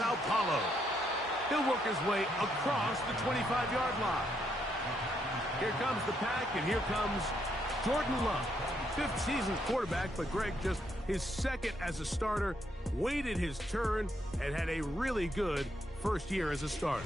Sao Paulo. He'll work his way across the 25-yard line. Here comes the pack, and here comes Jordan Love. Fifth season quarterback, but Greg, just his second as a starter, waited his turn and had a really good first year as a starter.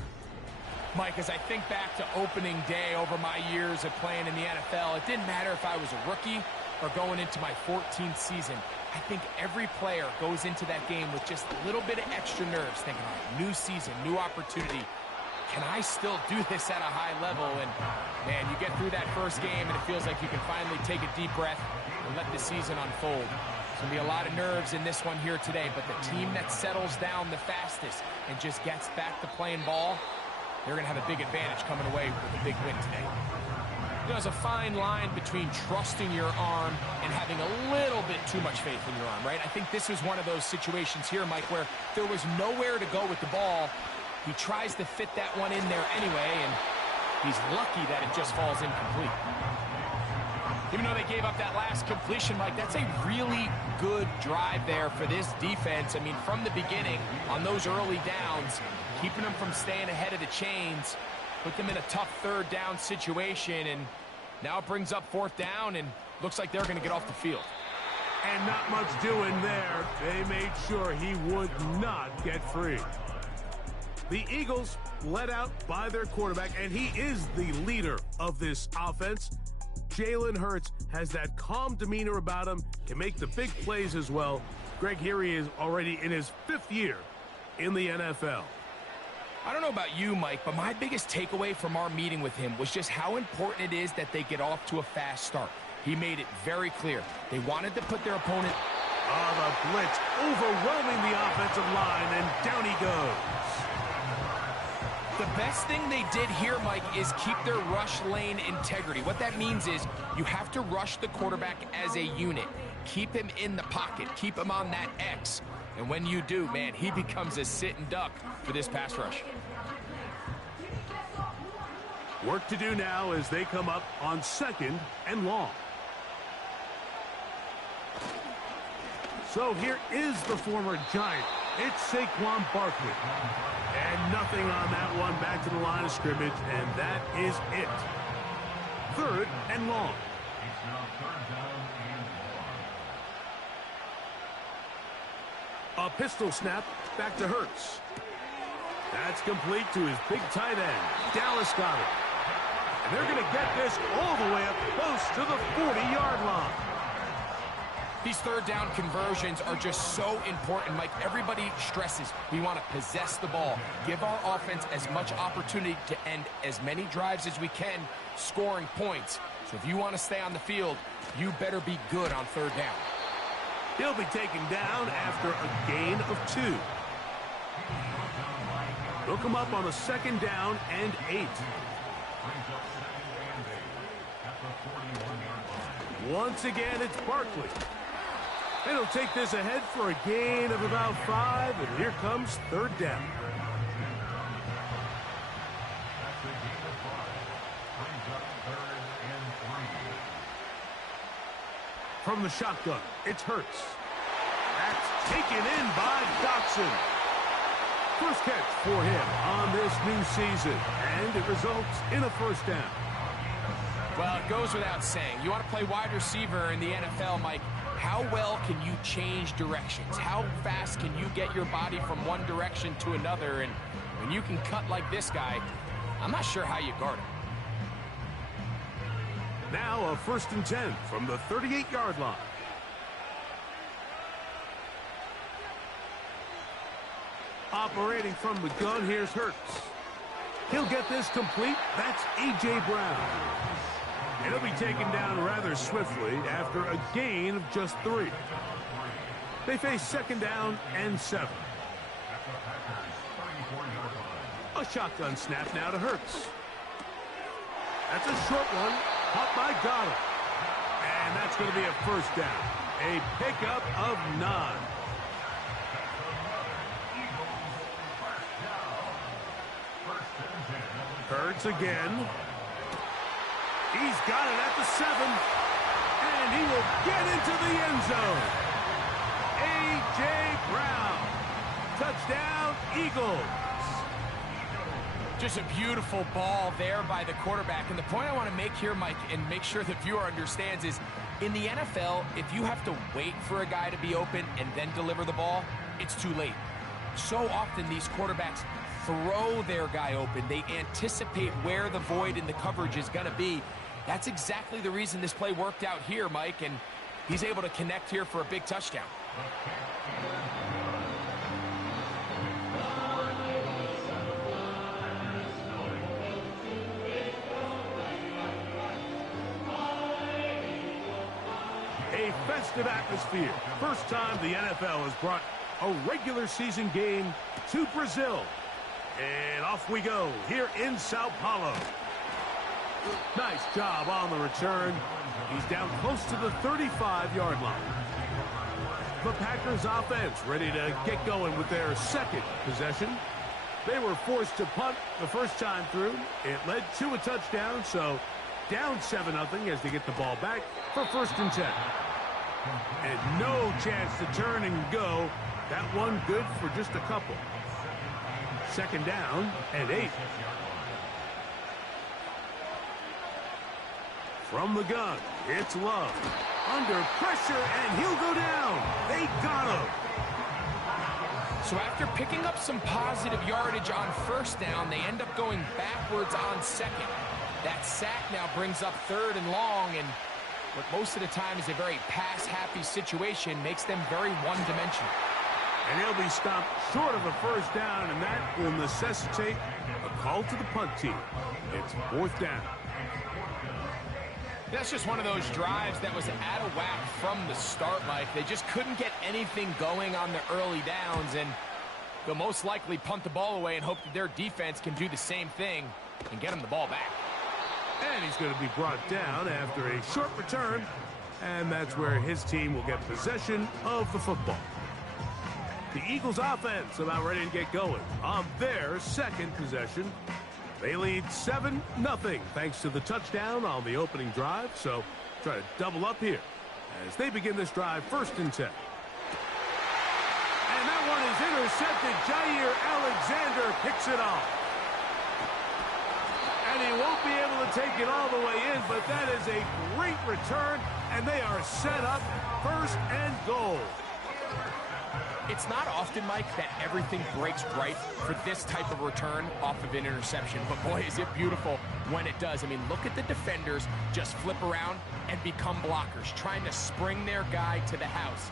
Mike, as I think back to opening day over my years of playing in the NFL, it didn't matter if I was a rookie or going into my 14th season. I think every player goes into that game with just a little bit of extra nerves, thinking, all right, new season, new opportunity. Can I still do this at a high level? And, man, you get through that first game, and it feels like you can finally take a deep breath and let the season unfold. There's going to be a lot of nerves in this one here today, but the team that settles down the fastest and just gets back to playing ball, they're going to have a big advantage coming away with a big win today. There's a fine line between trusting your arm and having a little bit too much faith in your arm, right? I think this is one of those situations here, Mike, where there was nowhere to go with the ball. He tries to fit that one in there anyway, and he's lucky that it just falls incomplete. Even though they gave up that last completion, Mike, that's a really good drive there for this defense. I mean, from the beginning, on those early downs, keeping them from staying ahead of the chains, put them in a tough third down situation, and now it brings up fourth down, and looks like they're going to get off the field. And not much doing there. They made sure he would not get free. The Eagles led out by their quarterback, and he is the leader of this offense. Jalen Hurts has that calm demeanor about him, can make the big plays as well. Greg, here he is already in his 5th year in the NFL. I don't know about you, Mike, but my biggest takeaway from our meeting with him was just how important it is that they get off to a fast start. He made it very clear. They wanted to put their opponent... the blitz overwhelming the offensive line, and down he goes. The best thing they did here, Mike, is keep their rush lane integrity. What that means is you have to rush the quarterback as a unit. Keep him in the pocket. Keep him on that X. And when you do, man, he becomes a sitting duck for this pass rush. Work to do now as they come up on 2nd and long. So here is the former Giant. It's Saquon Barkley. And nothing on that one, back to the line of scrimmage, and that is it. 3rd and long. A pistol snap, back to Hurts. That's complete to his big tight end. Dallas got it. And they're going to get this all the way up close to the 40-yard line. These third down conversions are just so important, Mike. Everybody stresses we want to possess the ball, give our offense as much opportunity to end as many drives as we can, scoring points. So if you want to stay on the field, you better be good on third down. He'll be taken down after a gain of 2. They'll come up on a 2nd down and 8. Once again, it's Barkley. And he'll take this ahead for a gain of about 5, and here comes 3rd down. From the shotgun, it's Hurts. That's taken in by Dotson. First catch for him on this new season, and it results in a 1st down. Well, it goes without saying. You want to play wide receiver in the NFL, Mike. How well can you change directions? How fast can you get your body from one direction to another? And when you can cut like this guy, I'm not sure how you guard him. Now a 1st and 10 from the 38-yard line. Operating from the gun, here's Hurts. He'll get this complete. That's A.J. Brown. And he'll be taken down rather swiftly after a gain of just 3. They face 2nd down and 7. A shotgun snap now to Hurts. That's a short one, caught by Goddard. And that's going to be a 1st down. A pickup of 9. Hurts again. He's got it at the 7. And he will get into the end zone. A.J. Brown. Touchdown, Eagles. Just a beautiful ball there by the quarterback. And the point I want to make here, Mike, and make sure the viewer understands is, in the NFL, if you have to wait for a guy to be open and then deliver the ball, it's too late. So often these quarterbacks throw their guy open. They anticipate where the void in the coverage is going to be. That's exactly the reason this play worked out here, Mike, and he's able to connect here for a big touchdown. A festive atmosphere. First time the NFL has brought a regular season game to Brazil. And off we go here in Sao Paulo. Nice job on the return. He's down close to the 35-yard line. The Packers offense ready to get going with their second possession. They were forced to punt the first time through. It led to a touchdown, so down 7-0 as they get the ball back for 1st and 10. And no chance to turn and go. That one good for just a couple. 2nd down and 8. From the gun, it's Love. Under pressure, and he'll go down. They got him. So after picking up some positive yardage on 1st down, they end up going backwards on 2nd. That sack now brings up 3rd and long, and what most of the time is a very pass-happy situation makes them very one-dimensional. And he'll be stopped short of a 1st down, and that will necessitate a call to the punt team. It's 4th down. That's just one of those drives that was out of whack from the start, Mike. They just couldn't get anything going on the early downs, and they'll most likely punt the ball away and hope that their defense can do the same thing and get them the ball back. And he's going to be brought down after a short return, and that's where his team will get possession of the football. The Eagles offense about ready to get going on their second possession. They lead 7-0 thanks to the touchdown on the opening drive, so try to double up here as they begin this drive 1st and 10. And that one is intercepted. Jair Alexander picks it off. And he won't be able to take it all the way in, but that is a great return, and they are set up 1st and goal. It's not often, Mike, that everything breaks right for this type of return off of an interception. But, boy, is it beautiful when it does. I mean, look at the defenders just flip around and become blockers, trying to spring their guy to the house.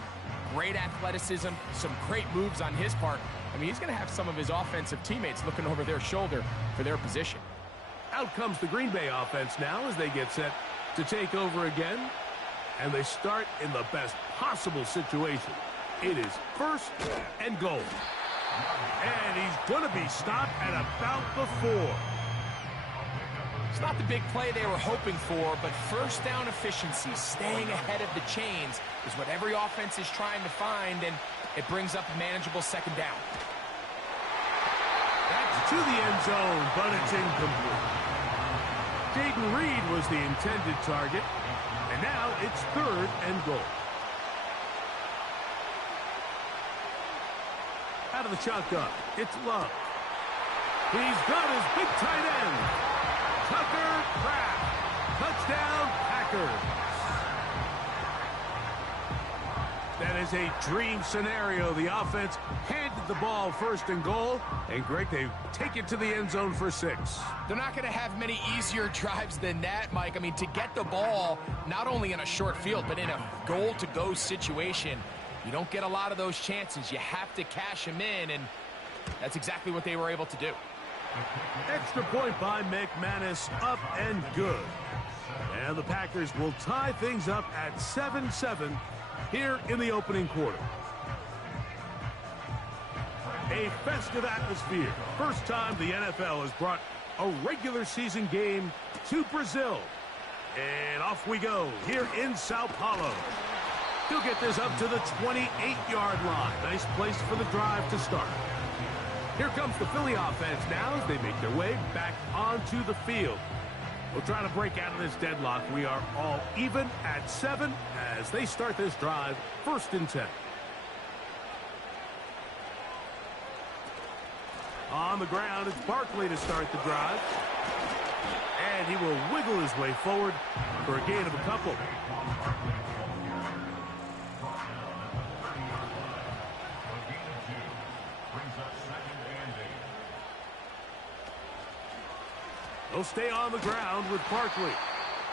Great athleticism, some great moves on his part. I mean, he's going to have some of his offensive teammates looking over their shoulder for their position. Out comes the Green Bay offense now as they get set to take over again. And they start in the best possible situation. It is 1st and goal. And he's going to be stopped at about the 4. It's not the big play they were hoping for, but 1st down efficiency, staying ahead of the chains, is what every offense is trying to find, and it brings up a manageable 2nd down. That's to the end zone, but it's incomplete. Jayden Reed was the intended target, and now it's 3rd and goal. Out of the shotgun, it's Love. He's got his big tight end, Tucker Kraft. Touchdown, Packers. That is a dream scenario. The offense handed the ball 1st and goal, and Greg, they take it to the end zone for 6. They're not going to have many easier drives than that, Mike. I mean, to get the ball, not only in a short field, but in a goal-to-go situation, you don't get a lot of those chances. You have to cash them in, and that's exactly what they were able to do. Extra point by McManus, up and good. And the Packers will tie things up at 7-7 here in the opening quarter. A festive atmosphere. First time the NFL has brought a regular season game to Brazil. And off we go here in Sao Paulo. He'll get this up to the 28-yard line. Nice place for the drive to start. Here comes the Philly offense now as they make their way back onto the field. We'll try to break out of this deadlock. We are all even at 7 as they start this drive 1st and 10. On the ground, it's Barkley to start the drive. And he will wiggle his way forward for a gain of a couple. They'll stay on the ground with Barkley.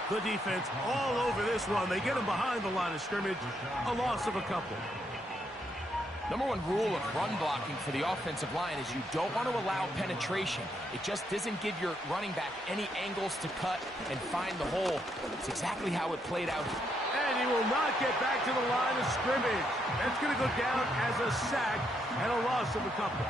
The defense all over this one. They get him behind the line of scrimmage. A loss of a couple. Number one rule of run blocking for the offensive line is you don't want to allow penetration. It just doesn't give your running back any angles to cut and find the hole. It's exactly how it played out. And he will not get back to the line of scrimmage. That's going to go down as a sack and a loss of a couple.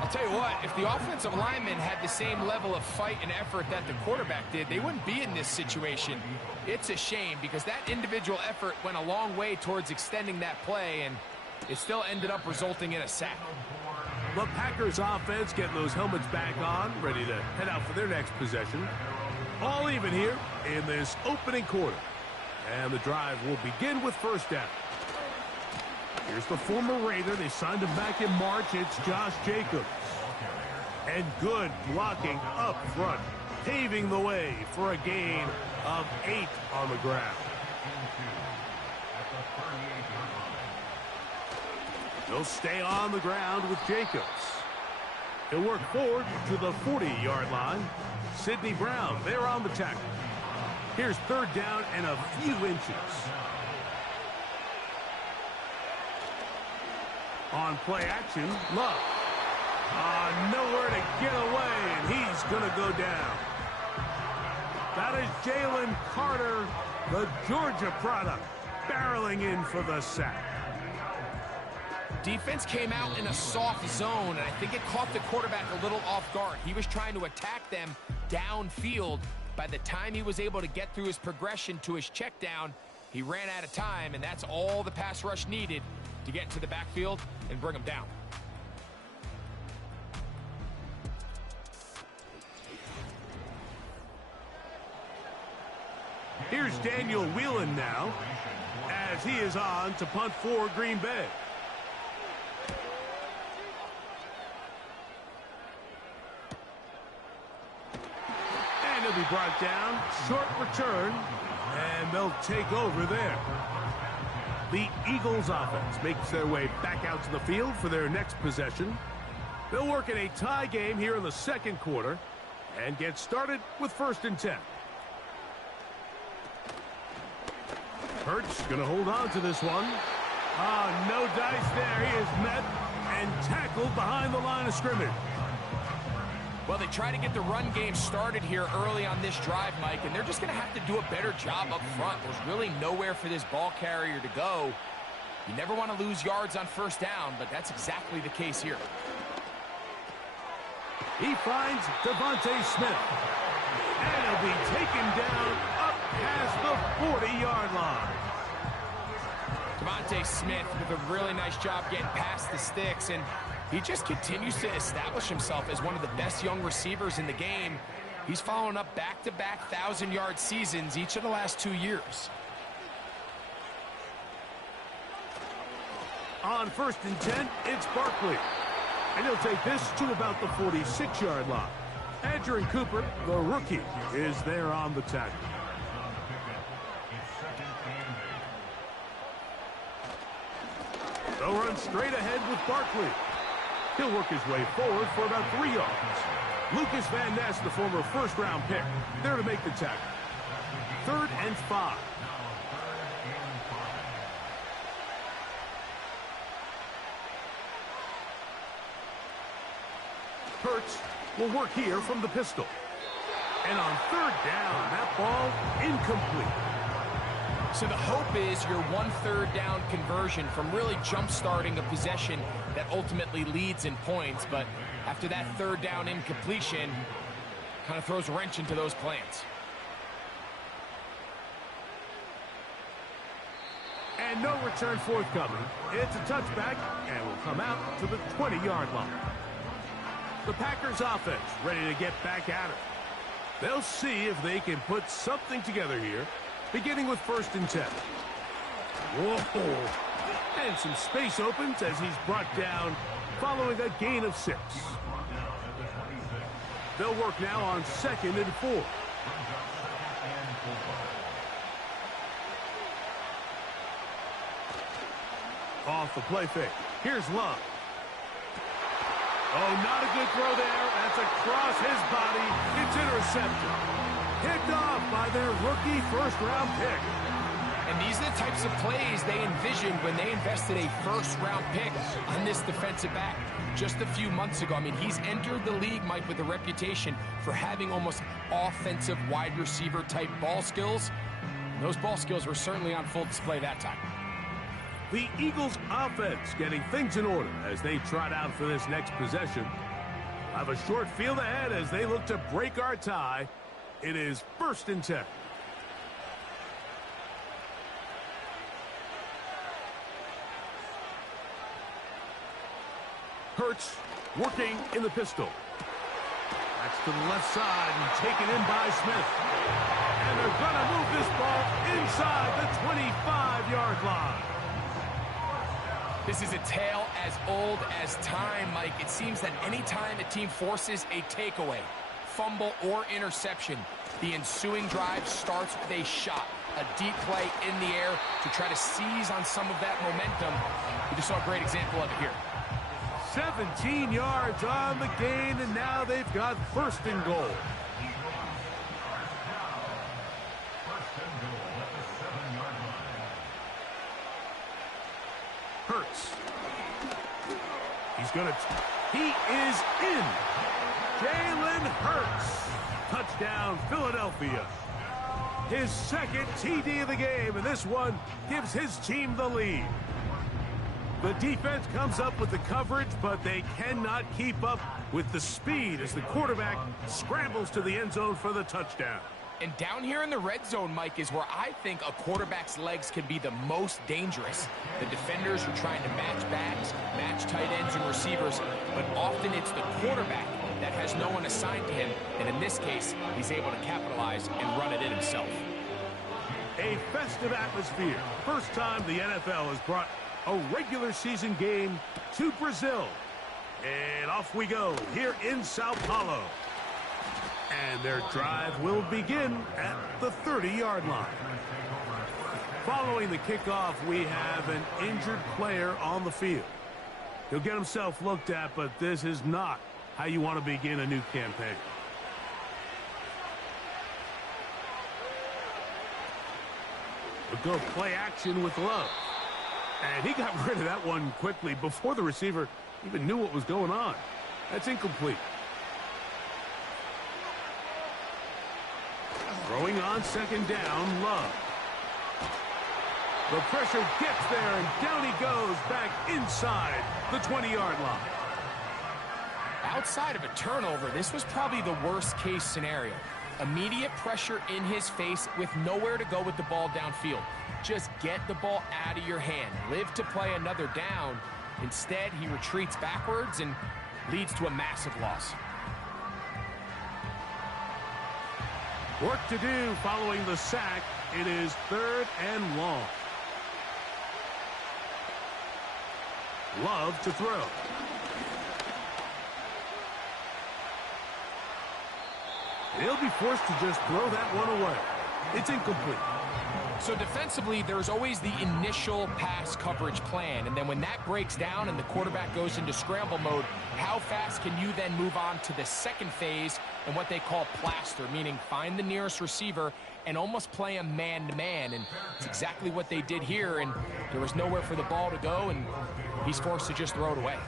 I'll tell you what, if the offensive lineman had the same level of fight and effort that the quarterback did, they wouldn't be in this situation. It's a shame because that individual effort went a long way towards extending that play, and it still ended up resulting in a sack. The Packers offense getting those helmets back on, ready to head out for their next possession. All even here in this opening quarter. And the drive will begin with first down. Here's the former Raider. They signed him back in March. It's Josh Jacobs. And good blocking up front, paving the way for a gain of 8 on the ground. They'll stay on the ground with Jacobs. He'll work forward to the 40-yard line. Sidney Brown, they're on the tackle. Here's third down and a few inches. On play action, Love. Nowhere to get away, and he's going to go down. That is Jalen Carter, the Georgia product, barreling in for the sack. Defense came out in a soft zone, and I think it caught the quarterback a little off guard. He was trying to attack them downfield. By the time he was able to get through his progression to his check down, he ran out of time, and that's all the pass rush needed to get into the backfield and bring him down. Here's Daniel Whelan now, as he is on to punt for Green Bay. And he'll be brought down. Short return, and they'll take over there. The Eagles offense makes their way back out to the field for their next possession. They'll work in a tie game here in the second quarter and get started with 1st and 10. Hurts going to hold on to this one. No dice there. He is met and tackled behind the line of scrimmage. Well, they try to get the run game started here early on this drive, Mike, and they're just going to have to do a better job up front. There's really nowhere for this ball carrier to go. You never want to lose yards on first down, but that's exactly the case here. He finds Devontae Smith. And he'll be taken down up past the 40-yard line. Devontae Smith with a really nice job getting past the sticks, and he just continues to establish himself as one of the best young receivers in the game. He's following up back-to-back 1,000-yard seasons each of the last 2 years. On 1st and 10, it's Barkley. And he'll take this to about the 46-yard line. Adrian Cooper, the rookie, is there on the tackle. They'll run straight ahead with Barkley. He'll work his way forward for about 3 yards. Lucas Van Ness, the former first-round pick, there to make the tackle. 3rd and 5. Hurts will work here from the pistol. And on 3rd down, that ball incomplete. So the hope is your 1/3 down conversion from really jump-starting a possession that ultimately leads in points. But after that 3rd down incompletion, kind of throws a wrench into those plans. And no return forthcoming. It's a touchback and will come out to the 20-yard line. The Packers offense ready to get back at it. They'll see if they can put something together here, beginning with 1st and 10. Whoa. And some space opens as he's brought down following a gain of 6. They'll work now on 2nd and 4. Off the play fake. Here's Love. Oh, not a good throw there. That's across his body. It's intercepted. Picked off by their rookie first-round pick. And these are the types of plays they envisioned when they invested a first-round pick on this defensive back just a few months ago. I mean, he's entered the league, Mike, with a reputation for having almost offensive wide receiver type ball skills. And those ball skills were certainly on full display that time. The Eagles offense getting things in order as they trot out for this next possession. Have a short field ahead as they look to break our tie. It is 1st and 10. Hurts working in the pistol. That's to the left side and taken in by Smith. And they're going to move this ball inside the 25-yard line. This is a tale as old as time, Mike. It seems that any time a team forces a takeaway, fumble, or interception, the ensuing drive starts with a shot, a deep play in the air to try to seize on some of that momentum. We just saw a great example of it here. 17 yards on the gain, and now they've got 1st and goal. Hurts. He is in. Jalen Hurts. Touchdown, Philadelphia. His 2nd TD of the game, and this one gives his team the lead. The defense comes up with the coverage, but they cannot keep up with the speed as the quarterback scrambles to the end zone for the touchdown. And down here in the red zone, Mike, is where I think a quarterback's legs can be the most dangerous. The defenders are trying to match backs, match tight ends and receivers, but often it's the quarterback that has no one assigned to him, and in this case, he's able to capitalize and run it in himself. A festive atmosphere. First time the NFL has brought a regular season game to Brazil. And off we go here in Sao Paulo. And their drive will begin at the 30-yard line. Following the kickoff, we have an injured player on the field. He'll get himself looked at, but this is not how you want to begin a new campaign. We'll go play action with Love. And he got rid of that one quickly before the receiver even knew what was going on. That's incomplete. Throwing on 2nd down, Love. The pressure gets there, and down he goes back inside the 20-yard line. Outside of a turnover, this was probably the worst-case scenario. Immediate pressure in his face with nowhere to go with the ball downfield. Just get the ball out of your hand. Live to play another down. Instead, he retreats backwards and leads to a massive loss. Work to do following the sack. It is 3rd and long. Love to throw. He'll be forced to just throw that one away. It's incomplete. So defensively, there's always the initial pass coverage plan, and then when that breaks down and the quarterback goes into scramble mode, how fast can you then move on to the second phase and what they call plaster, meaning find the nearest receiver and almost play him man-to-man, and it's exactly what they did here, and there was nowhere for the ball to go, and he's forced to just throw it away.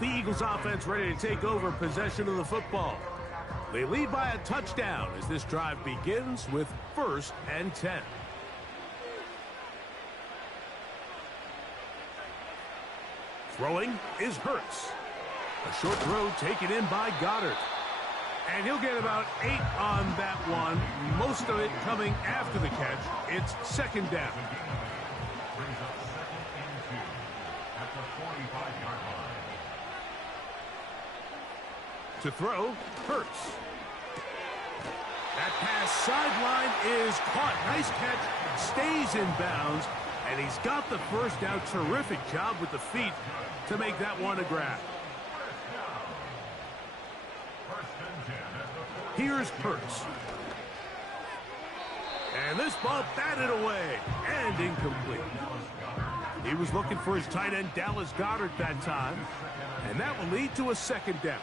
The Eagles offense ready to take over possession of the football. They lead by a touchdown as this drive begins with 1st and 10. Throwing is Hurts. A short throw taken in by Goddard. And he'll get about 8 on that one, most of it coming after the catch. It's 2nd down. To throw, Hurts. That pass sideline is caught. Nice catch, stays in bounds, and he's got the first down. Terrific job with the feet to make that one a grab. Here's Hurts. And this ball batted away and incomplete. He was looking for his tight end, Dallas Goedert, that time. And that will lead to a second down.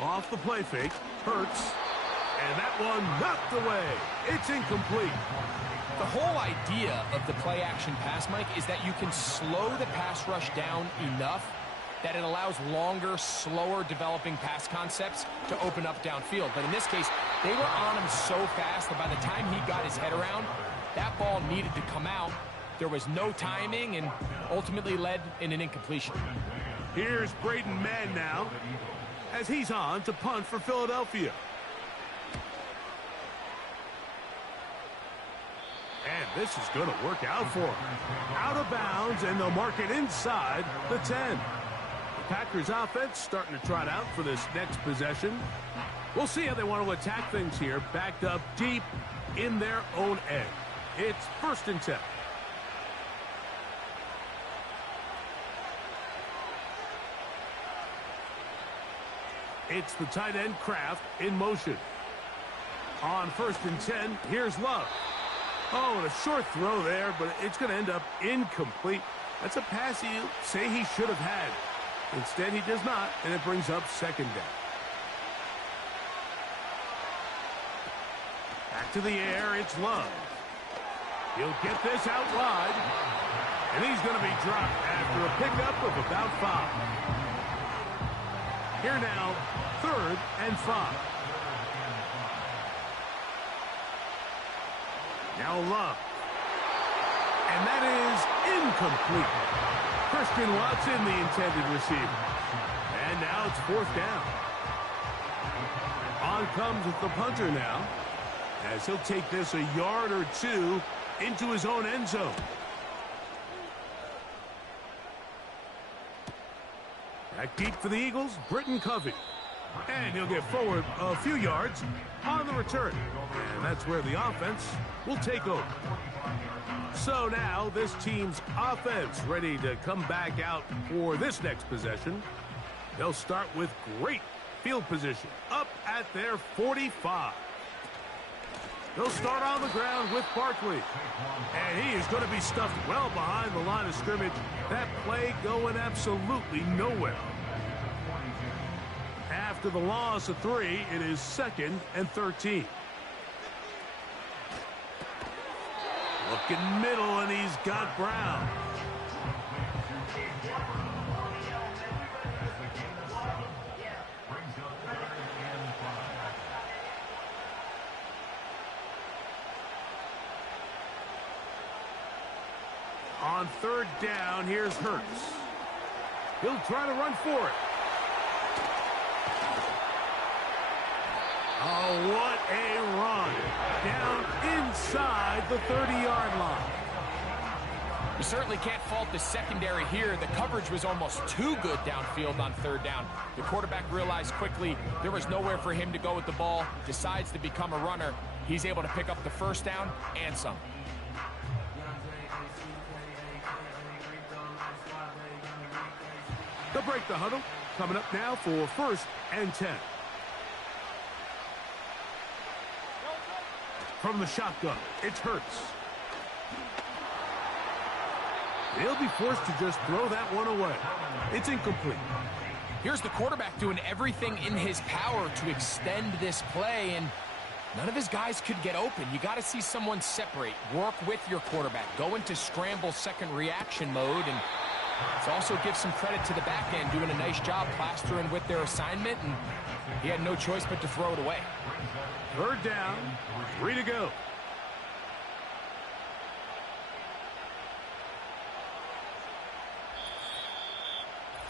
Off the play fake, Hurts. And that one knocked away. It's incomplete. The whole idea of the play-action pass, Mike, is that you can slow the pass rush down enough that it allows longer, slower developing pass concepts to open up downfield. But in this case, they were on him so fast that by the time he got his head around, that ball needed to come out. There was no timing and ultimately led in an incompletion. Here's Braden Mann now as he's on to punt for Philadelphia. And this is going to work out for him. Out of bounds, and they'll mark it inside the 10. The Packers offense starting to trot out for this next possession. We'll see how they want to attack things here, backed up deep in their own end. It's 1st and 10. It's the tight end Kraft in motion. On 1st and 10, here's Love. Oh, and a short throw there, but it's going to end up incomplete. That's a pass you say he should have had. Instead, he does not, and it brings up second down. Back to the air, it's Love. He'll get this out wide, and he's going to be dropped after a pickup of about 5. Here now, 3rd and 5. Now Love. And that is incomplete. Christian Watson, the intended receiver. And now it's 4th down. On comes the punter now, as he'll take this a yard or two into his own end zone. Back deep for the Eagles, Britton Covey. And he'll get forward a few yards on the return. And that's where the offense will take over. So now this team's offense ready to come back out for this next possession. They'll start with great field position up at their 45. They'll start on the ground with Barkley. And he is going to be stuffed well behind the line of scrimmage. That play going absolutely nowhere. After the loss of 3, it is 2nd and 13. Looking middle, and he's got Brown. On 3rd down, here's Hurts. He'll try to run for it. Oh, what a run. Down inside the 30-yard line. You certainly can't fault the secondary here. The coverage was almost too good downfield on 3rd down. The quarterback realized quickly there was nowhere for him to go with the ball, decides to become a runner. He's able to pick up the 1st down and some. They'll break the huddle. Coming up now for 1st and 10. From the shotgun, it's Hurts. They'll be forced to just throw that one away. It's incomplete. Here's the quarterback doing everything in his power to extend this play, and none of his guys could get open. You got to see someone separate, work with your quarterback, go into scramble second reaction mode, and it also gives some credit to the back end doing a nice job plastering with their assignment, and he had no choice but to throw it away. 3rd down, 3 to go.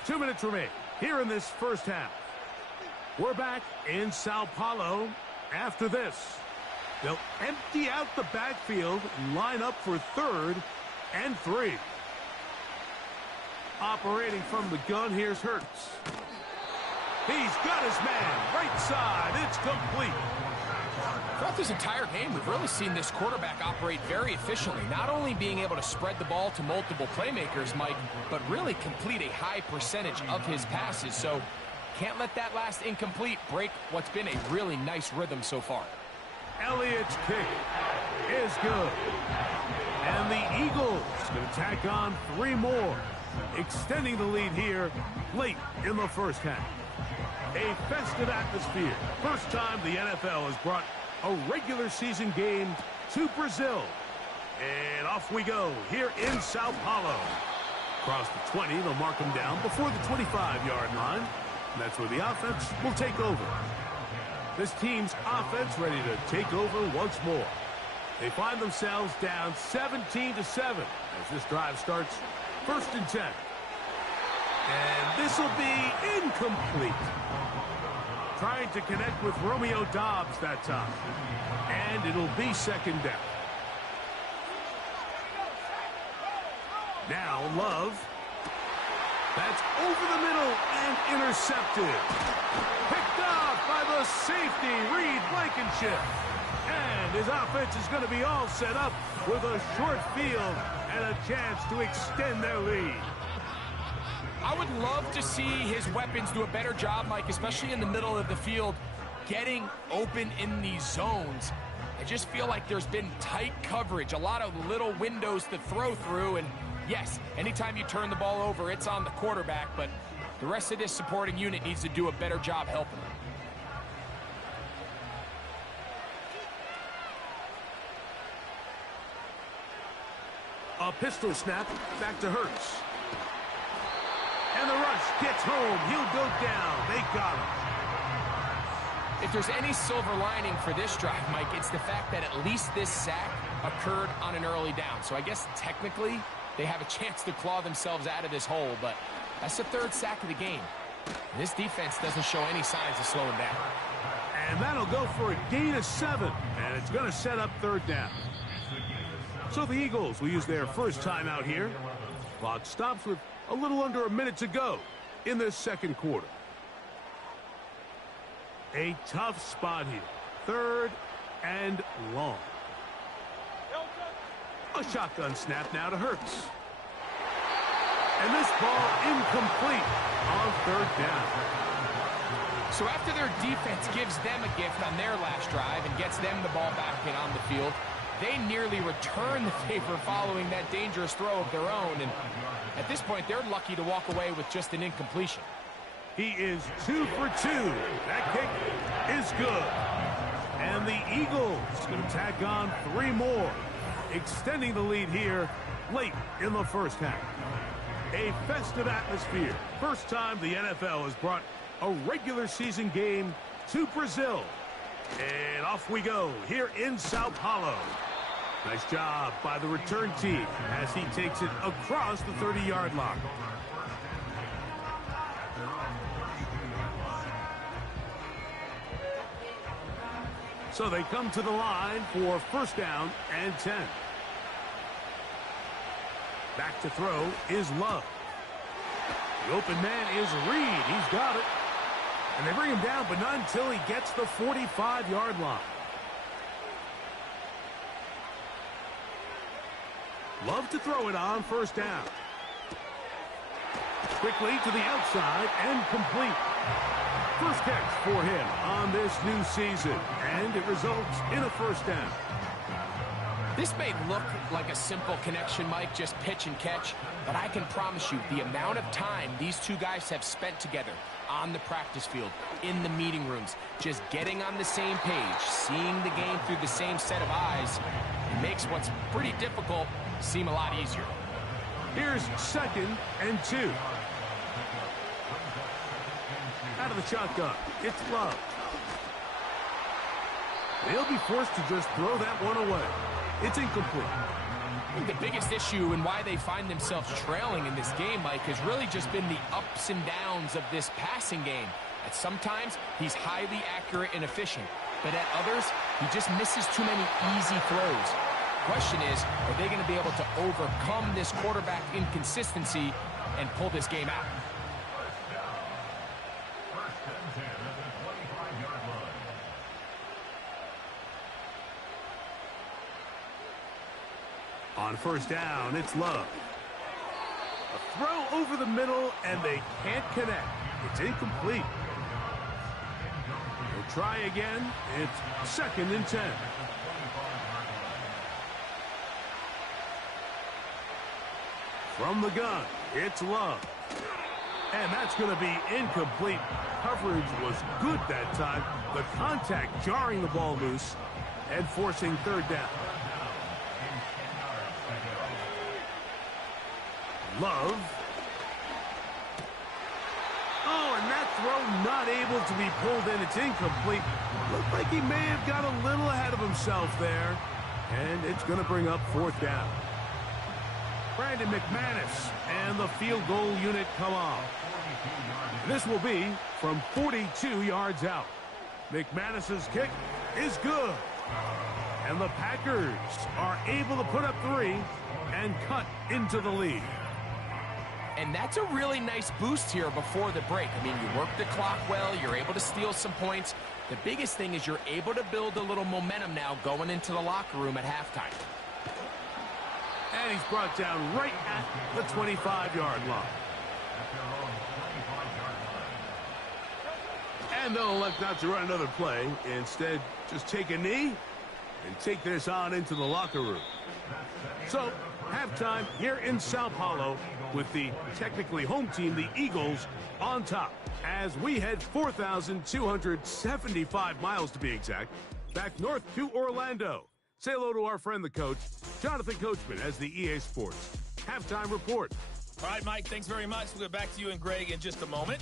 Two minutes remain here in this first half. We're back in Sao Paulo after this. They'll empty out the backfield, line up for 3rd and 3. Operating from the gun, here's Hurts. He's got his man right side. It's complete. Throughout this entire game, we've really seen this quarterback operate very efficiently, not only being able to spread the ball to multiple playmakers, Mike, but really complete a high percentage of his passes. So can't let that last incomplete break what's been a really nice rhythm so far. Elliott's kick is good. And the Eagles going to tack on 3 more, extending the lead here late in the first half. A festive atmosphere. First time the NFL has brought a regular season game to Brazil. And off we go here in Sao Paulo. Across the 20, they'll mark them down before the 25-yard line. And that's where the offense will take over. This team's offense ready to take over once more. They find themselves down 17-7 as this drive starts 1st and 10. And this will be incomplete. Trying to connect with Romeo Doubs that time. And it'll be 2nd down. Now Love. That's over the middle and intercepted. Picked off by the safety, Reed Blankenship. And his offense is going to be all set up with a short field and a chance to extend their lead. I would love to see his weapons do a better job, Mike, especially in the middle of the field, getting open in these zones. I just feel like there's been tight coverage, a lot of little windows to throw through, and yes, anytime you turn the ball over, it's on the quarterback, but the rest of this supporting unit needs to do a better job helping him. A pistol snap back to Hurts. And the rush gets home. He'll go down. They got him. If there's any silver lining for this drive, Mike, it's the fact that at least this sack occurred on an early down. So I guess technically they have a chance to claw themselves out of this hole, but that's the 3rd sack of the game. This defense doesn't show any signs of slowing down. And that'll go for a gain of 7, and it's going to set up 3rd down. So the Eagles will use their first timeout here. Clock stops with a little under a minute to go in this 2nd quarter. A tough spot here. 3rd and long. A shotgun snap now to Hurts. And this ball incomplete on 3rd down. So after their defense gives them a gift on their last drive and gets them the ball back in on the field, they nearly return the favor following that dangerous throw of their own. And at this point, they're lucky to walk away with just an incompletion. He is 2 for 2. That kick is good. And the Eagles going to tack on 3 more, extending the lead here late in the first half. A festive atmosphere. First time the NFL has brought a regular season game to Brazil. And off we go here in Sao Paulo. Nice job by the return team as he takes it across the 30-yard line. So they come to the line for 1st down and 10. Back to throw is Love. The open man is Reed. He's got it. And they bring him down, but not until he gets the 45-yard line. Love to throw it on 1st down. Quickly to the outside and complete. First catch for him on this new season, and it results in a 1st down. This may look like a simple connection, Mike, just pitch and catch, but I can promise you the amount of time these two guys have spent together on the practice field, in the meeting rooms, just getting on the same page, seeing the game through the same set of eyes, it makes what's pretty difficult seem a lot easier. Here's 2nd and 2. Out of the shotgun, it's Love. They'll be forced to just throw that one away. It's incomplete. I think the biggest issue and why they find themselves trailing in this game, Mike, has really just been the ups and downs of this passing game. At sometimes, he's highly accurate and efficient, but at others, he just misses too many easy throws. Question is, are they going to be able to overcome this quarterback inconsistency and pull this game out? On first down, it's Love. A throw over the middle, and they can't connect. It's incomplete. They'll try again. It's 2nd and 10. From the gun, it's Love. And that's going to be incomplete. Coverage was good that time. The contact jarring the ball loose and forcing 3rd down. Love. Oh, and that throw not able to be pulled in. It's incomplete. Looked like he may have got a little ahead of himself there. And it's going to bring up 4th down. Brandon McManus and the field goal unit come on. This will be from 42 yards out. McManus's kick is good. And the Packers are able to put up 3 and cut into the lead. And that's a really nice boost here before the break. I mean, you work the clock well, you're able to steal some points. The biggest thing is you're able to build a little momentum now going into the locker room at halftime. And he's brought down right at the 25-yard line. And they'll elect not to run another play. Instead, just take a knee and take this on into the locker room. So, halftime here in Sao Paulo with the technically home team, the Eagles, on top. As we head 4,275 miles to be exact, back north to Orlando. Say hello to our friend, the coach, Jonathan Coachman, as the EA Sports halftime report. All right, Mike, thanks very much. We'll get back to you and Greg in just a moment.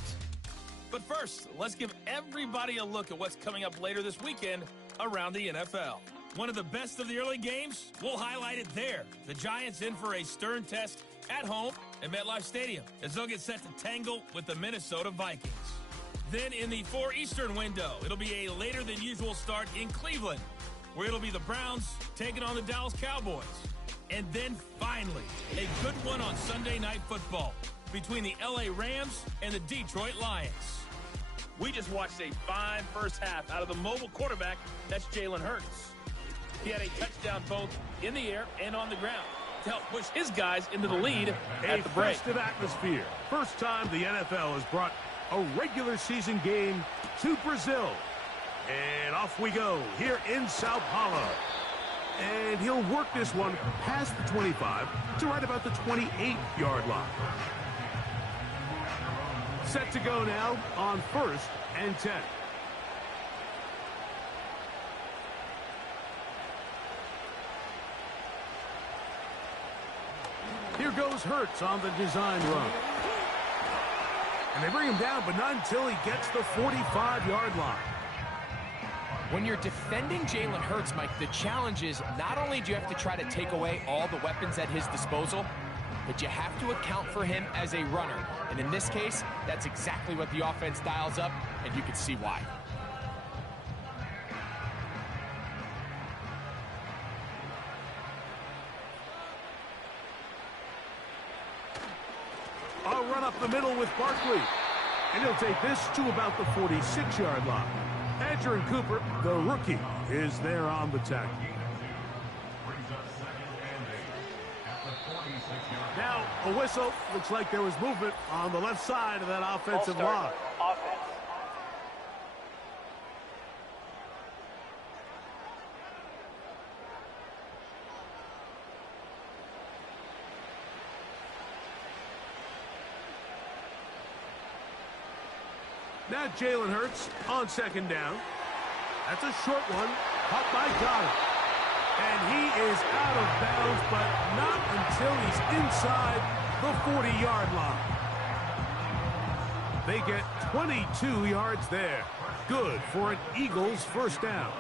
But first, let's give everybody a look at what's coming up later this weekend around the NFL. One of the best of the early games, we'll highlight it there. The Giants in for a stern test at home at MetLife Stadium as they'll get set to tangle with the Minnesota Vikings. Then in the 4 Eastern window, it'll be a later than usual start in Cleveland, where it'll be the Browns taking on the Dallas Cowboys. And then finally, a good one on Sunday Night Football between the LA Rams and the Detroit Lions. We just watched a fine first half out of the mobile quarterback, that's Jalen Hurts. He had a touchdown both in the air and on the ground to help push his guys into the lead at the break. A festive atmosphere. First time the NFL has brought a regular season game to Brazil. And off we go here in Sao Paulo. And he'll work this one past the 25 to right about the 28-yard line. Set to go now on 1st and 10. Here goes Hurts on the design run. And they bring him down, but not until he gets the 45-yard line. When you're defending Jalen Hurts, Mike, the challenge is not only do you have to try to take away all the weapons at his disposal, but you have to account for him as a runner. And in this case, that's exactly what the offense dials up, and you can see why. A run up the middle with Barkley. And he'll take this to about the 46-yard line. Edgerrin Cooper, the rookie, is there on the tackle. Now, a whistle. Looks like there was movement on the left side of that offensive line. Now Jalen Hurts on 2nd down. That's a short one. Caught by Goddard. And he is out of bounds, but not until he's inside the 40-yard line. They get 22 yards there. Good for an Eagles first down.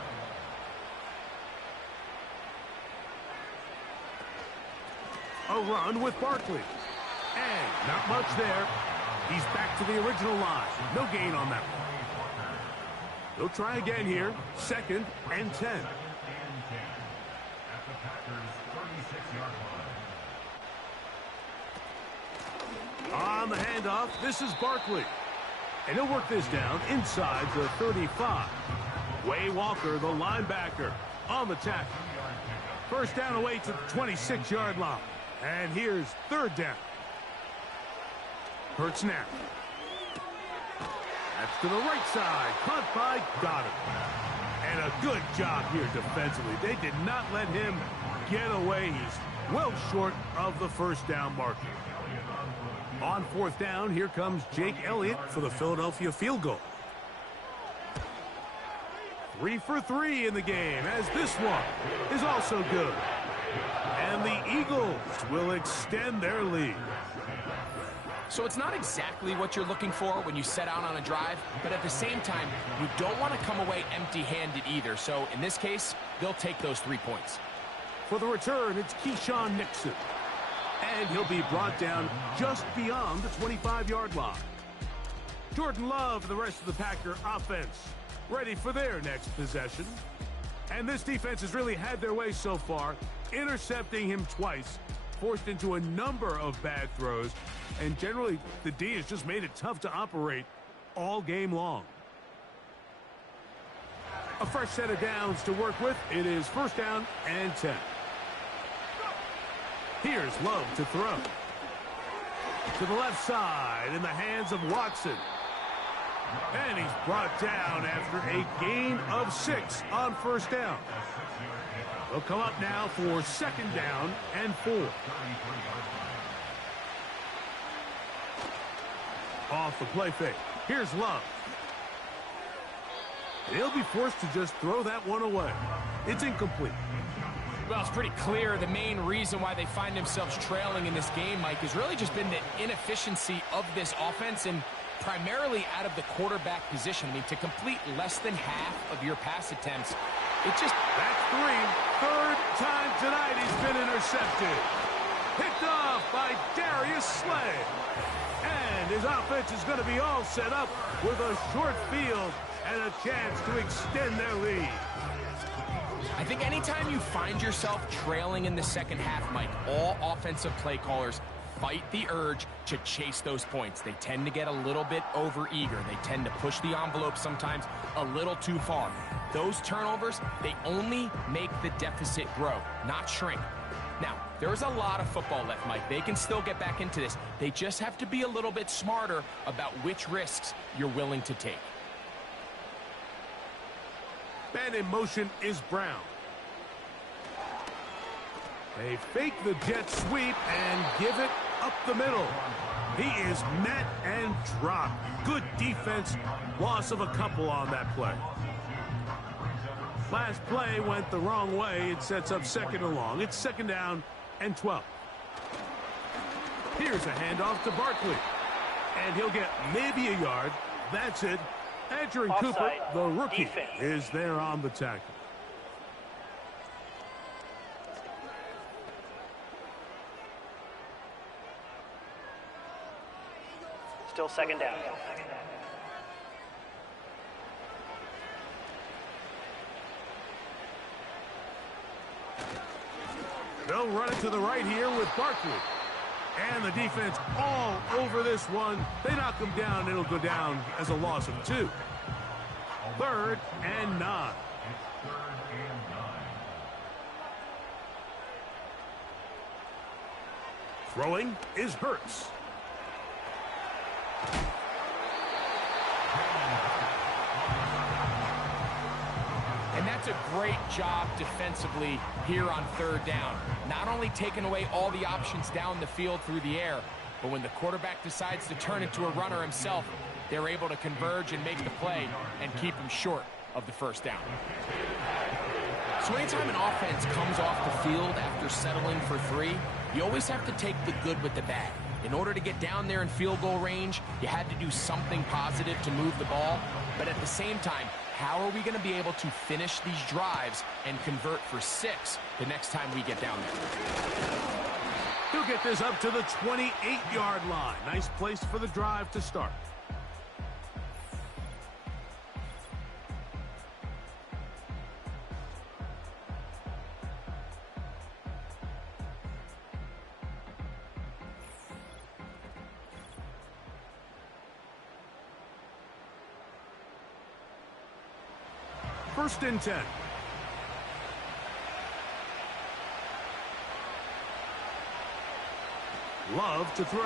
A run with Barkley. And not much there. He's back to the original line. No gain on that one. They'll try again here. 2nd and 10. On the handoff, this is Barkley. And he'll work this down inside the 35. Way Walker, the linebacker, on the tackle. First down away to the 26-yard line. And here's third down. Hurts now. That's to the right side. Caught by Goddard. And a good job here defensively. They did not let him get away. He's well short of the first down marker. On fourth down, here comes Jake Elliott for the Philadelphia field goal. 3 for 3 in the game, as this one is also good. And the Eagles will extend their lead. So it's not exactly what you're looking for when you set out on a drive, but at the same time, you don't want to come away empty-handed either. So in this case, they'll take those 3 points. For the return, it's Keyshawn Nixon. And he'll be brought down just beyond the 25-yard line. Jordan Love and the rest of the Packer offense ready for their next possession. And this defense has really had their way so far, intercepting him twice, forced into a number of bad throws, and generally the D has just made it tough to operate all game long. A fresh set of downs to work with. It is first down and 10. Here's Love to throw. To the left side in the hands of Watson. And he's brought down after a gain of 6 on first down. They'll come up now for second down and 4. Off the play fake. Here's Love. He'll be forced to just throw that one away. It's incomplete. Well, it's pretty clear the main reason why they find themselves trailing in this game, Mike, has really just been the inefficiency of this offense and primarily out of the quarterback position. I mean, to complete less than half of your pass attempts, it just... That's 3. Third time tonight he's been intercepted. Picked off by Darius Slay. And his offense is going to be all set up with a short field and a chance to extend their lead. I think anytime you find yourself trailing in the second half, Mike, all offensive play callers fight the urge to chase those points. They tend to get a little bit overeager. They tend to push the envelope sometimes a little too far. Those turnovers, they only make the deficit grow, not shrink. Now, there's a lot of football left, Mike. They can still get back into this. They just have to be a little bit smarter about which risks you're willing to take. And in motion is Brown. They fake the jet sweep and give it up the middle. He is met and dropped. Good defense. Loss of a couple on that play. Last play went the wrong way. It sets up second and long. It's second down and 12. Here's a handoff to Barkley. And he'll get maybe a yard. That's it. Andrew Cooper, the rookie, defense is there on the tackle. Still second down. They'll run it to the right here with Barkley. And the defense all over this one. They knock him down. It'll go down as a loss of 2. Third and 9. Throwing is Hurts. And that's a great job defensively here on third down. Not only taking away all the options down the field through the air, but when the quarterback decides to turn into a runner himself, they're able to converge and make the play and keep him short of the first down. So anytime an offense comes off the field after settling for 3, you always have to take the good with the bad. In order to get down there in field goal range, you had to do something positive to move the ball. But at the same time, how are we going to be able to finish these drives and convert for 6 the next time we get down there? He'll get this up to the 28-yard line. Nice place for the drive to start. First and 10. Love to throw.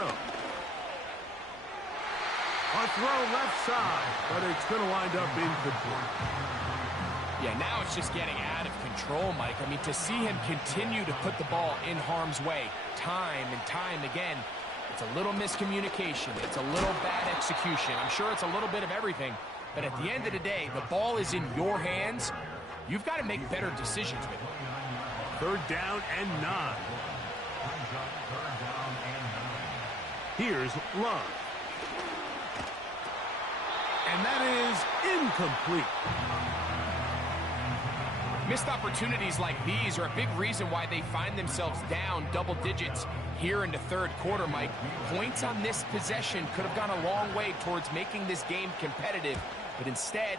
A throw left side, but it's going to wind up incomplete. Yeah, now it's just getting out of control, Mike. I mean, to see him continue to put the ball in harm's way time and time again, it's a little miscommunication. It's a little bad execution. I'm sure it's a little bit of everything, but at the end of the day, the ball is in your hands. You've got to make better decisions with it. 3rd down and 9. Here's Love. And that is incomplete. Missed opportunities like these are a big reason why they find themselves down double digits here in the 3rd quarter, Mike. Points on this possession could have gone a long way towards making this game competitive, but instead,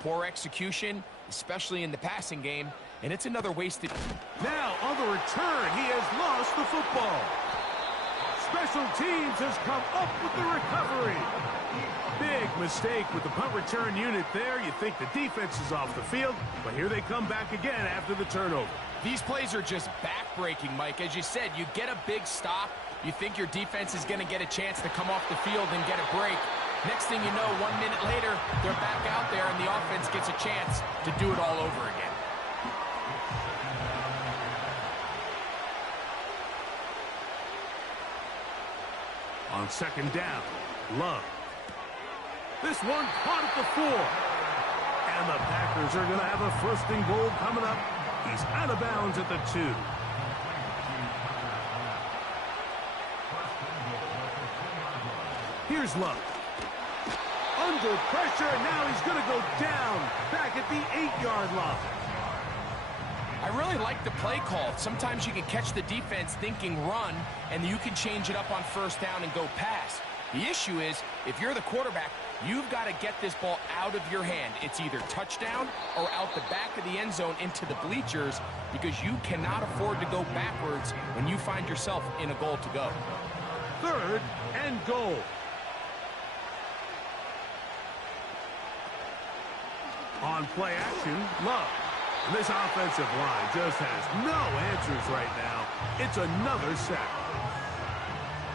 poor execution, especially in the passing game, and it's another wasted... Now, on the return, he has lost the football. Special teams has come up with the recovery. Big mistake with the punt return unit there. You think the defense is off the field, but here they come back again after the turnover. These plays are just back-breaking, Mike. As you said, you get a big stop. You think your defense is going to get a chance to come off the field and get a break. Next thing you know, 1 minute later, they're back out there, and the offense gets a chance to do it all over again. On 2nd down, Love. This one caught at the 4. And the Packers are going to have a 1st and goal coming up. He's out of bounds at the 2. Here's Love. Under pressure, and now he's going to go down back at the 8-yard line. I really like the play call. Sometimes you can catch the defense thinking run, and you can change it up on 1st down and go pass. The issue is, if you're the quarterback, you've got to get this ball out of your hand. It's either touchdown or out the back of the end zone into the bleachers, because you cannot afford to go backwards when you find yourself in a goal to go. 3rd and goal. On play action, Love. This offensive line just has no answers right now. It's another sack.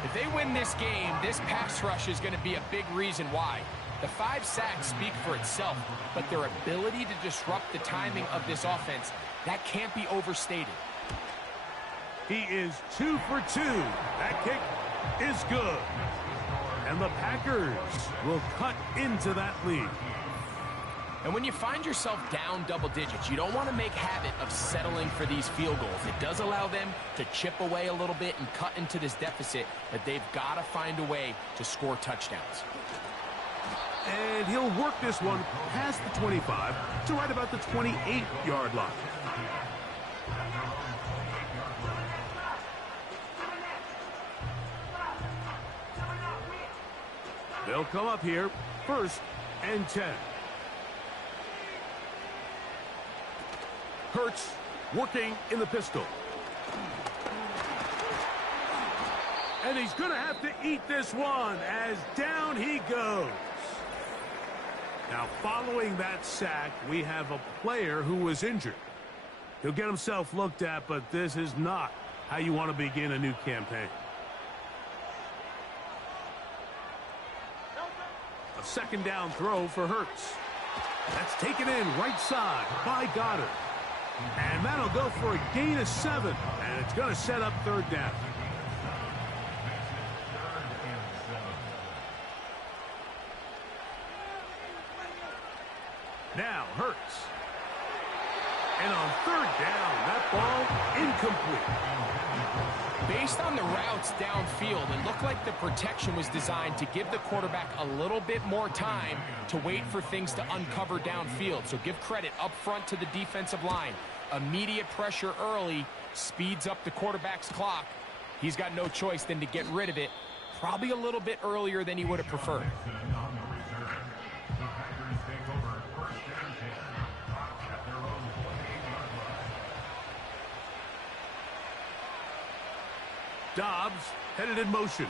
If they win this game, this pass rush is going to be a big reason why. The 5 sacks speak for itself, but their ability to disrupt the timing of this offense, that can't be overstated. He is 2 for 2. That kick is good. And the Packers will cut into that lead. And when you find yourself down double digits, you don't want to make habit of settling for these field goals. It does allow them to chip away a little bit and cut into this deficit, but they've got to find a way to score touchdowns. And he'll work this one past the 25 to right about the 28-yard line. They'll come up here, 1st and 10. Hurts working in the pistol. And he's going to have to eat this one as down he goes. Now, following that sack, we have a player who was injured. He'll get himself looked at, but this is not how you want to begin a new campaign. A 2nd down throw for Hurts. That's taken in right side by Goddard. And that'll go for a gain of 7. And it's going to set up 3rd down. Now Hurts. And on 3rd down, that ball incomplete. Based on the routes downfield, it looked like the protection was designed to give the quarterback a little bit more time to wait for things to uncover downfield. So give credit up front to the defensive line. Immediate pressure early speeds up the quarterback's clock. He's got no choice than to get rid of it, probably a little bit earlier than he would have preferred. Dobbs headed in motion.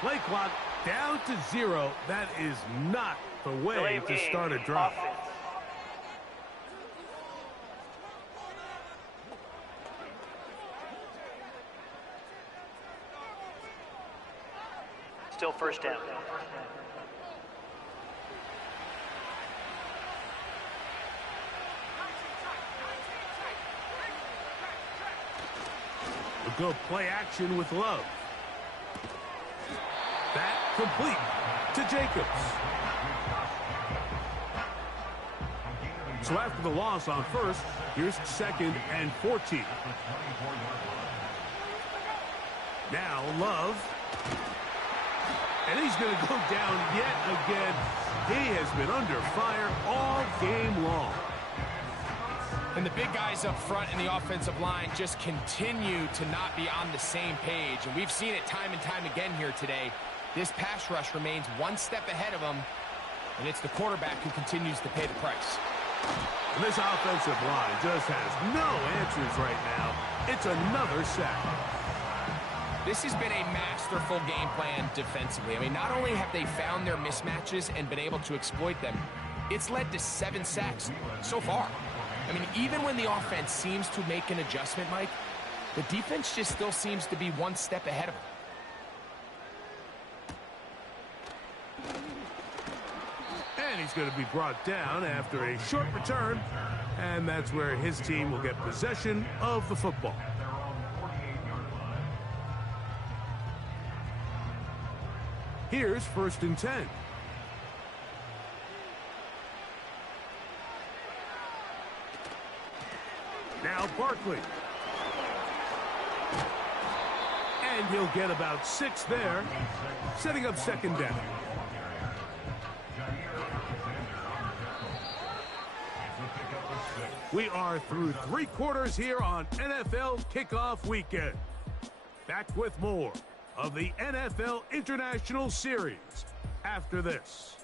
Play clock down to 0. That is not the way to start a drive. Still first down. We'll go play action with Love. That complete to Jacobs. So after the loss on first, here's 2nd and 14. Now Love. And he's going to go down yet again. He has been under fire all game long. And the big guys up front in the offensive line just continue to not be on the same page. And we've seen it time and time again here today. This pass rush remains one step ahead of them. And it's the quarterback who continues to pay the price. And this offensive line just has no answers right now. It's another sack. This has been a masterful game plan defensively. I mean, not only have they found their mismatches and been able to exploit them, it's led to 7 sacks so far. I mean, even when the offense seems to make an adjustment, Mike, the defense just still seems to be one step ahead of them. And he's going to be brought down after a short return, and that's where his team will get possession of the football. Here's 1st and 10. Now Barkley. And he'll get about 6 there, setting up 2nd down. We are through 3 quarters here on NFL Kickoff Weekend. Back with more of the NFL International Series after this.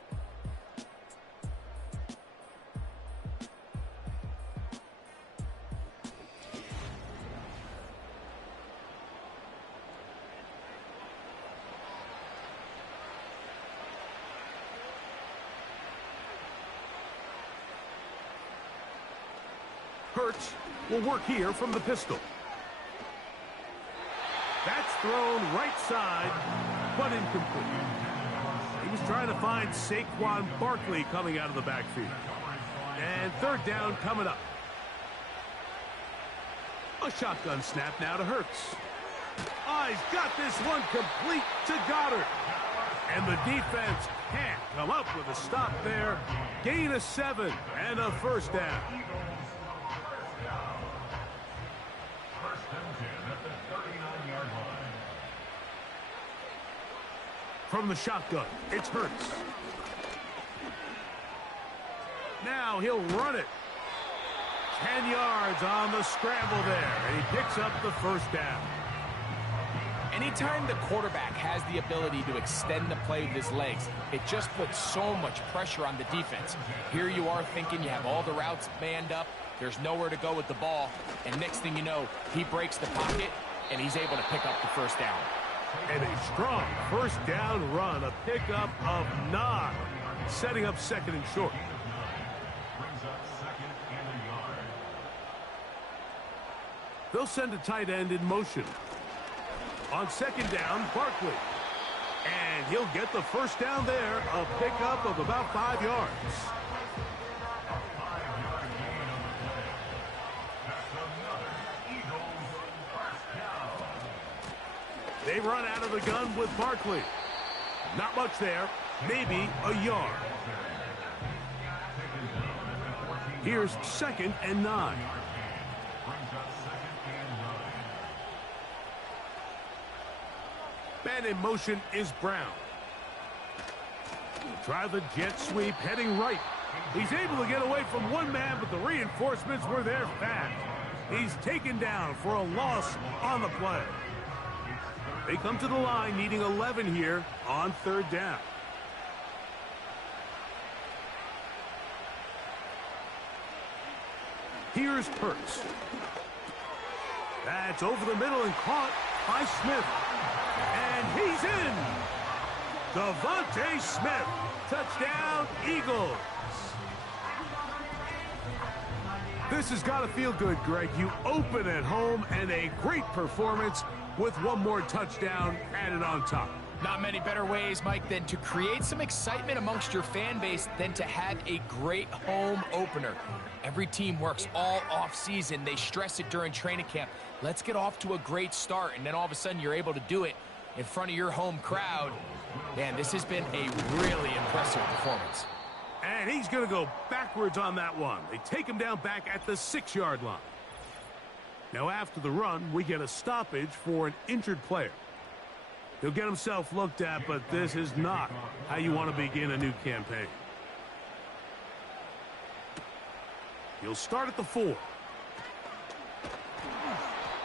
Hurts will work here from the pistol. That's thrown right side, but incomplete. He was trying to find Saquon Barkley coming out of the backfield. And 3rd down coming up. A shotgun snap now to Hurts. Oh, he's got this one complete to Goddard. And the defense can't come up with a stop there. Gain of 7 and a 1st down. From the shotgun, it's Hurts. Now he'll run it. 10 yards on the scramble there, and he picks up the 1st down. Anytime the quarterback has the ability to extend the play with his legs, it just puts so much pressure on the defense. Here you are thinking you have all the routes manned up, there's nowhere to go with the ball, and next thing you know, he breaks the pocket, and he's able to pick up the 1st down. And a strong 1st down run, a pickup of 9, setting up 2nd and short. They'll send a tight end in motion. On 2nd down, Barkley. And he'll get the 1st down there, a pickup of about 5 yards. They run out of the gun with Barkley. Not much there, maybe a yard. Here's 2nd and 9. Man in motion is Brown. Try the jet sweep, heading right. He's able to get away from one man, but the reinforcements were there fast. He's taken down for a loss on the play. They come to the line needing 11 here on 3rd down. Here's Hurts. That's over the middle and caught by Smith. And he's in. Devontae Smith. Touchdown, Eagles. This has got to feel good, Greg. You open at home and a great performance with one more touchdown added on top. Not many better ways, Mike, than to create some excitement amongst your fan base than to have a great home opener. Every team works all off season. They stress it during training camp. Let's get off to a great start, and then all of a sudden you're able to do it in front of your home crowd. Man, this has been a really impressive performance. And he's going to go backwards on that one. They take him down back at the 6-yard line. Now after the run, we get a stoppage for an injured player. He'll get himself looked at, but this is not how you want to begin a new campaign. He'll start at the 4.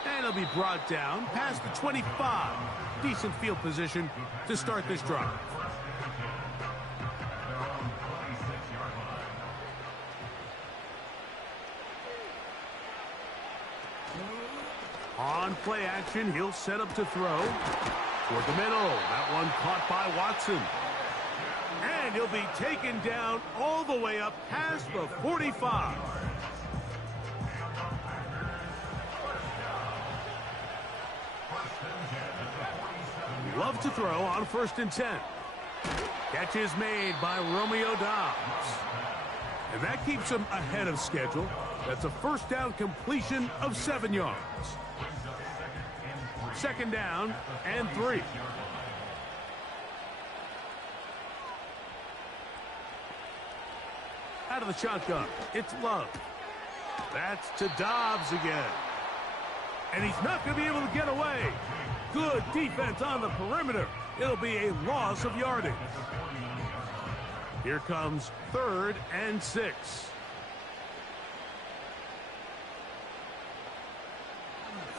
And he'll be brought down past the 25. Decent field position to start this drive. On play action, he'll set up to throw. Toward the middle. That one caught by Watson. And he'll be taken down all the way up past the 45. Love to throw on 1st and 10. Catch is made by Romeo Doubs. And that keeps him ahead of schedule. That's a first down completion of 7 yards. 2nd down and 3. Out of the shotgun, it's Love. That's to Doubs again. And he's not going to be able to get away. Good defense on the perimeter. It'll be a loss of yardage. Here comes 3rd and 6.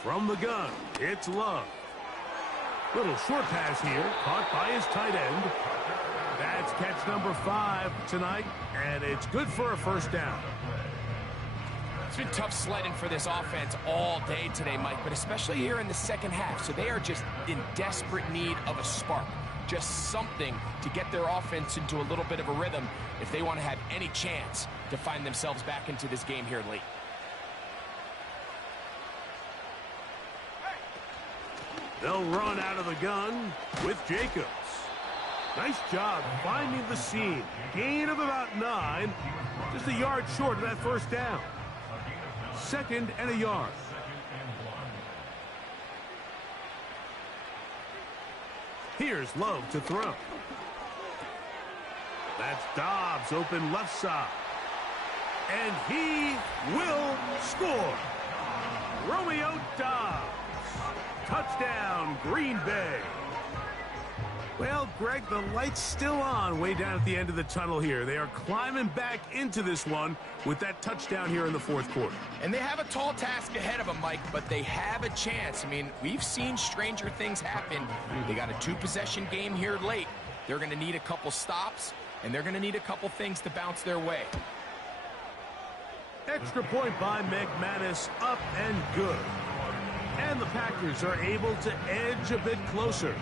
From the gun, it's Love. Little short pass here, caught by his tight end. That's catch number 5 tonight, and it's good for a first down. It's been tough sledding for this offense all day today, Mike, but especially here in the second half. So they are just in desperate need of a spark, just something to get their offense into a little bit of a rhythm if they want to have any chance to find themselves back into this game here late. They'll run out of the gun with Jacobs. Nice job finding the seam. Gain of about 9. Just a yard short of that first down. 2nd and a yard. Here's Love to throw. That's Doubs open left side. And he will score. Romeo Doubs. Touchdown, Green Bay. Well, Greg, the light's still on way down at the end of the tunnel here. They are climbing back into this one with that touchdown here in the 4th quarter. And they have a tall task ahead of them, Mike, but they have a chance. I mean, we've seen stranger things happen. They got a 2-possession game here late. They're going to need a couple stops, and they're going to need a couple things to bounce their way. Extra point by McManus, up and good. And the Packers are able to edge a bit closer.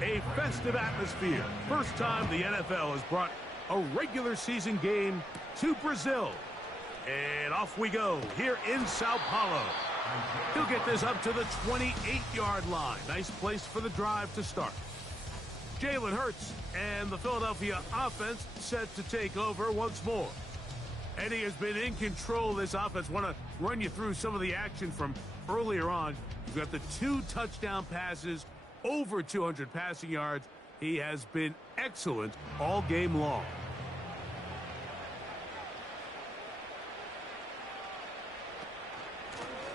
A festive atmosphere. First time the NFL has brought a regular season game to Brazil. And off we go here in Sao Paulo. He'll get this up to the 28-yard line. Nice place for the drive to start. Jalen Hurts and the Philadelphia offense set to take over once more. And he has been in control of this offense. Want to run you through some of the action from earlier on. You've got the 2 touchdown passes, over 200 passing yards. He has been excellent all game long.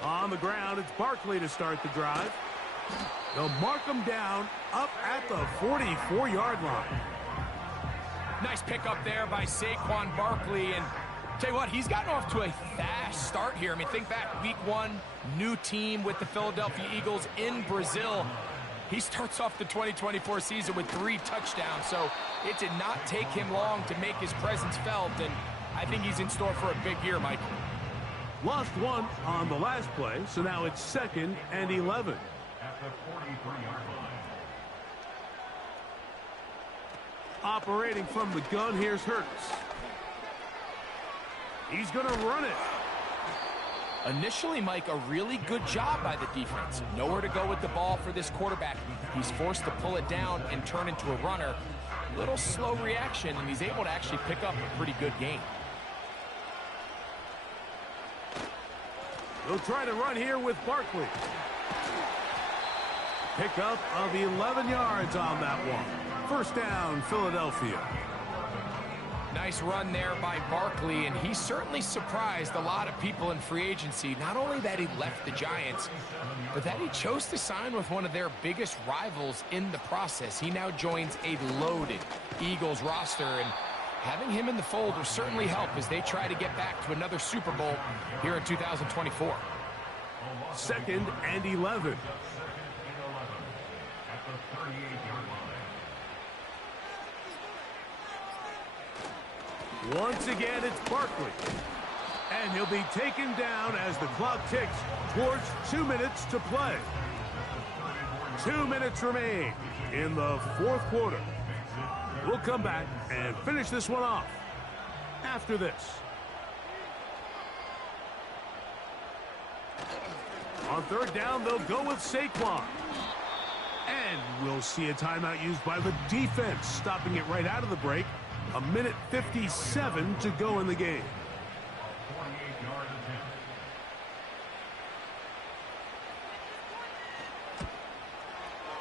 On the ground, it's Barkley to start the drive. They'll mark him down up at the 44-yard line. Nice pickup there by Saquon Barkley, and tell you what, he's gotten off to a fast start here. I mean, think back, week 1, new team with the Philadelphia Eagles in Brazil. He starts off the 2024 season with 3 touchdowns, so it did not take him long to make his presence felt, and I think he's in store for a big year, Mike. Lost one on the last play, so now it's 2nd and 11. At the 43-yard line. Operating from the gun, here's Hurts. He's going to run it. Initially, Mike, a really good job by the defense. Nowhere to go with the ball for this quarterback. He's forced to pull it down and turn into a runner. Little slow reaction, and he's able to actually pick up a pretty good gain. They'll try to run here with Barkley. Pickup of 11 yards on that one. First down, Philadelphia. Nice run there by Barkley, and he certainly surprised a lot of people in free agency. Not only that he left the Giants, but that he chose to sign with one of their biggest rivals in the process. He now joins a loaded Eagles roster, and having him in the fold will certainly help as they try to get back to another Super Bowl here in 2024. 2nd and 11. At the 38-yard line. Once again, it's Barkley. And he'll be taken down as the clock ticks towards 2 minutes to play. 2 minutes remain in the 4th quarter. We'll come back and finish this one off after this. On 3rd down, they'll go with Saquon. And we'll see a timeout used by the defense, stopping it right out of the break. 1:57 to go in the game. 48-yard attempt.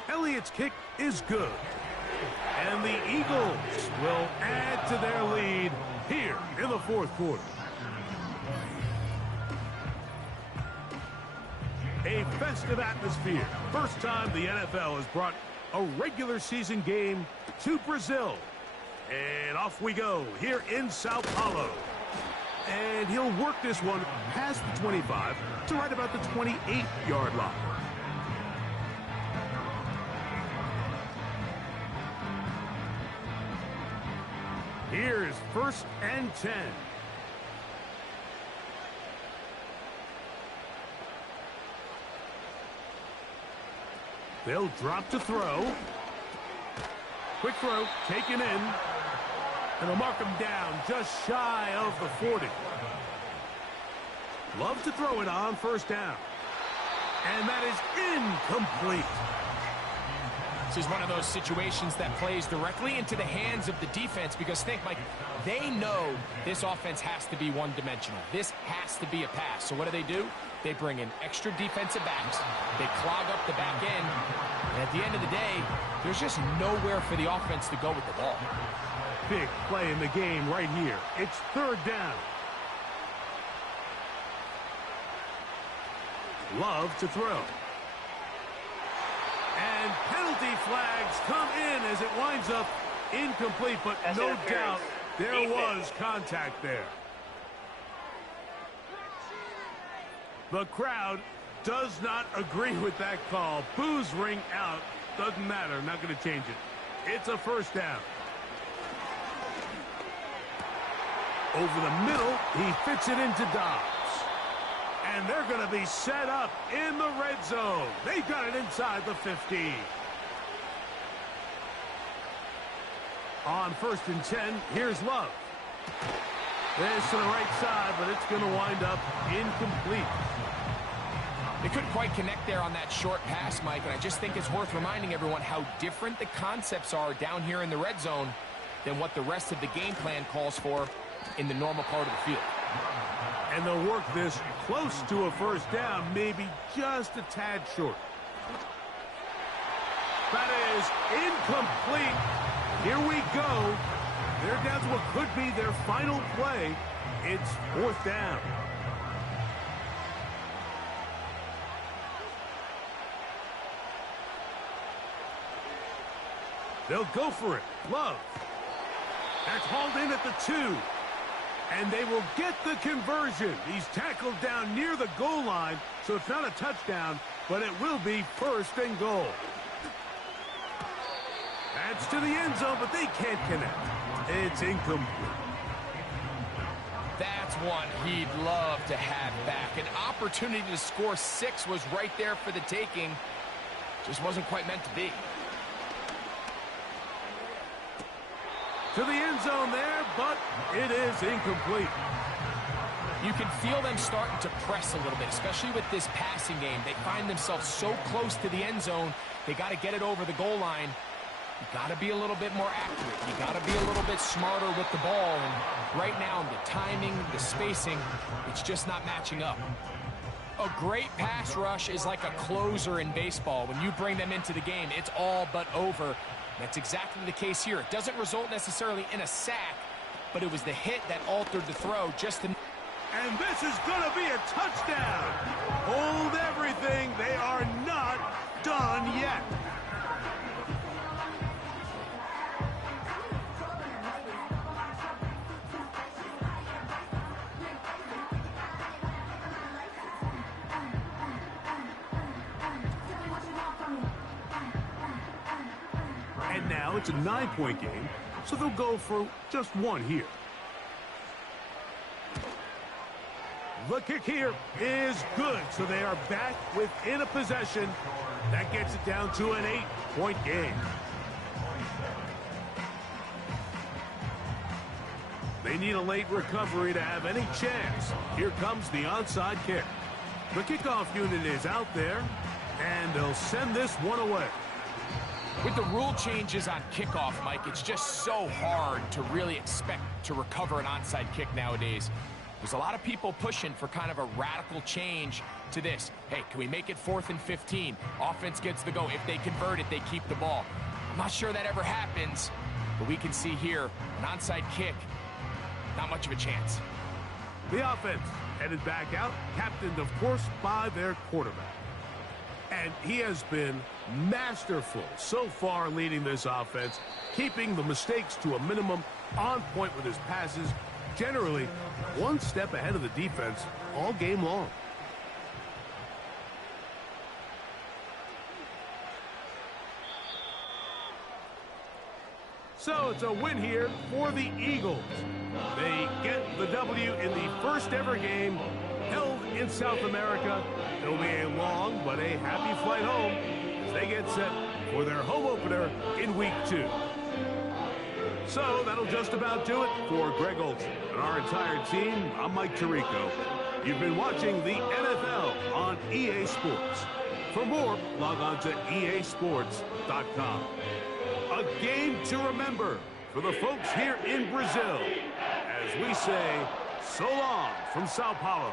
Elliott's kick is good. And the Eagles will add to their lead here in the 4th quarter. A festive atmosphere. First time the NFL has brought a regular season game to Brazil. And off we go here in Sao Paulo. And he'll work this one past the 25 to right about the 28-yard line. Here's 1st and 10. They'll drop to throw. Quick throw, taken in. And they'll mark him down just shy of the 40. Love to throw it on 1st down. And that is incomplete. This is one of those situations that plays directly into the hands of the defense because think, Mike, they know this offense has to be one-dimensional. This has to be a pass. So what do? They bring in extra defensive backs. They clog up the back end. And at the end of the day, there's just nowhere for the offense to go with the ball. Big play in the game right here. It's 3rd down. Love to throw. And penalty flags come in as it winds up incomplete, but no doubt there was contact there. The crowd does not agree with that call. Boos ring out. Doesn't matter. Not going to change it. It's a 1st down. Over the middle, he fits it into Dobbs. And they're going to be set up in the red zone. They've got it inside the 15. On 1st and 10, here's Love. This to the right side, but it's going to wind up incomplete. They couldn't quite connect there on that short pass, Mike, and I just think it's worth reminding everyone how different the concepts are down here in the red zone than what the rest of the game plan calls for in the normal part of the field. And they'll work this close to a 1st down, maybe just a tad short. That is incomplete. Here we go. They're down to what could be their final play. It's 4th down. They'll go for it. Love. That's hauled in at the 2. And they will get the conversion. He's tackled down near the goal line, so it's not a touchdown, but it will be 1st and goal. That's to the end zone, but they can't connect. It's incomplete. That's one he'd love to have back. An opportunity to score 6 was right there for the taking. Just wasn't quite meant to be. To the end zone there, but it is incomplete. You can feel them starting to press a little bit, especially with this passing game. They find themselves so close to the end zone, they got to get it over the goal line. You got to be a little bit more accurate. You got to be a little bit smarter with the ball. And right now, the timing, the spacing, it's just not matching up. A great pass rush is like a closer in baseball. When you bring them into the game, it's all but over. That's exactly the case here. It doesn't result necessarily in a sack, but it was the hit that altered the throw just to... And this is going to be a touchdown. Hold everything. They are not done yet. And now it's a 9-point game, so they'll go for just one here. The kick here is good, so they are back within a possession. That gets it down to an 8-point game. They need a late recovery to have any chance. Here comes the onside kick. The kickoff unit is out there, and they'll send this one away. With the rule changes on kickoff, Mike, it's just so hard to really expect to recover an onside kick nowadays. There's a lot of people pushing for kind of a radical change to this. Hey, can we make it 4th and 15? Offense gets the go. If they convert it, they keep the ball. I'm not sure that ever happens, but we can see here, an onside kick, not much of a chance. The offense headed back out, captained, of course, by their quarterback. And he has been masterful so far leading this offense, keeping the mistakes to a minimum, on point with his passes, generally one step ahead of the defense all game long. So it's a win here for the Eagles. They get the W in the first ever game held in South America. It'll be a long but a happy flight home as they get set for their home opener in Week 2. So that'll just about do it for Greg Olsen and our entire team. I'm Mike Tirico. You've been watching the NFL on EA Sports. For more, log on to easports.com. A game to remember for the folks here in Brazil as we say so long from Sao Paulo.